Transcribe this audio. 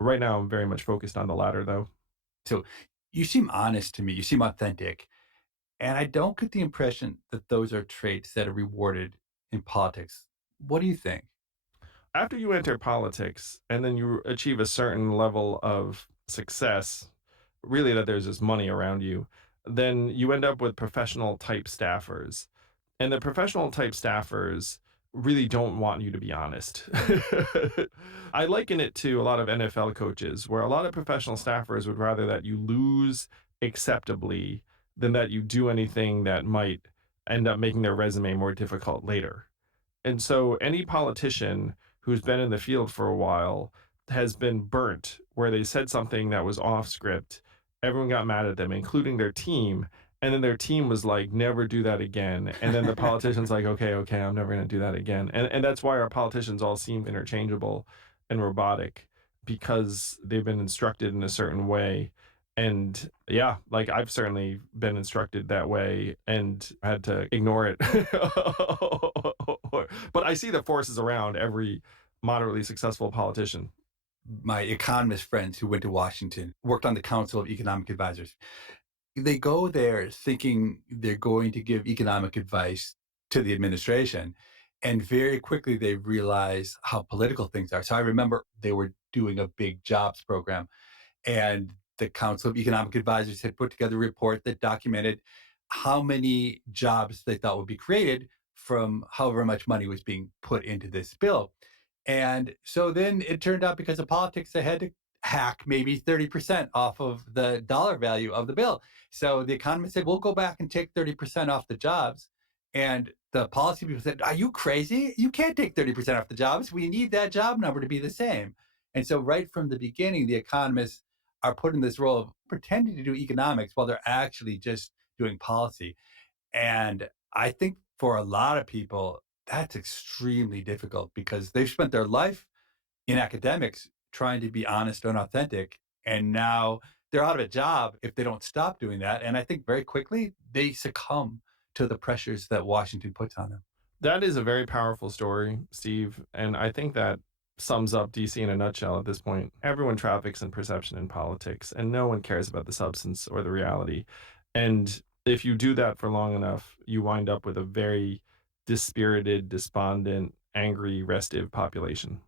Right now, I'm very much focused on the latter, though. So you seem honest to me. You seem authentic. And I don't get the impression that those are traits that are rewarded in politics. What do you think? After you enter politics and then you achieve a certain level of success, really that there's this money around you, then you end up with professional type staffers. And the professional type staffers really don't want you to be honest. I liken it to a lot of NFL coaches, where a lot of professional staffers would rather that you lose acceptably than that you do anything that might end up making their resume more difficult later. And so any politician who's been in the field for a while has been burnt where they said something that was off script. Everyone got mad at them, including their team. And then their team was like, never do that again. And then the politician's like, okay, okay, I'm never going to do that again. And that's why our politicians all seem interchangeable and robotic because they've been instructed in a certain way. And yeah, like I've certainly been instructed that way and had to ignore it. But I see the forces around every moderately successful politician. My economist friends who went to Washington worked on the Council of Economic Advisors. They go there thinking they're going to give economic advice to the administration. And very quickly they realize how political things are. So I remember they were doing a big jobs program, and the Council of Economic Advisors had put together a report that documented how many jobs they thought would be created from however much money was being put into this bill. And so then it turned out, because of politics, they had to hack maybe 30% off of the dollar value of the bill. So the economists said, we'll go back and take 30% off the jobs. And the policy people said, are you crazy? You can't take 30% off the jobs. We need that job number to be the same. And so right from the beginning, the economists are put in this role of pretending to do economics while they're actually just doing policy. And I think for a lot of people, that's extremely difficult because they've spent their life in academics trying to be honest and authentic. And now they're out of a job if they don't stop doing that. And I think very quickly they succumb to the pressures that Washington puts on them. That is a very powerful story, Steve. And I think that sums up DC in a nutshell at this point. Everyone traffics in perception in politics, and no one cares about the substance or the reality. And if you do that for long enough, you wind up with a very dispirited, despondent, angry, restive population.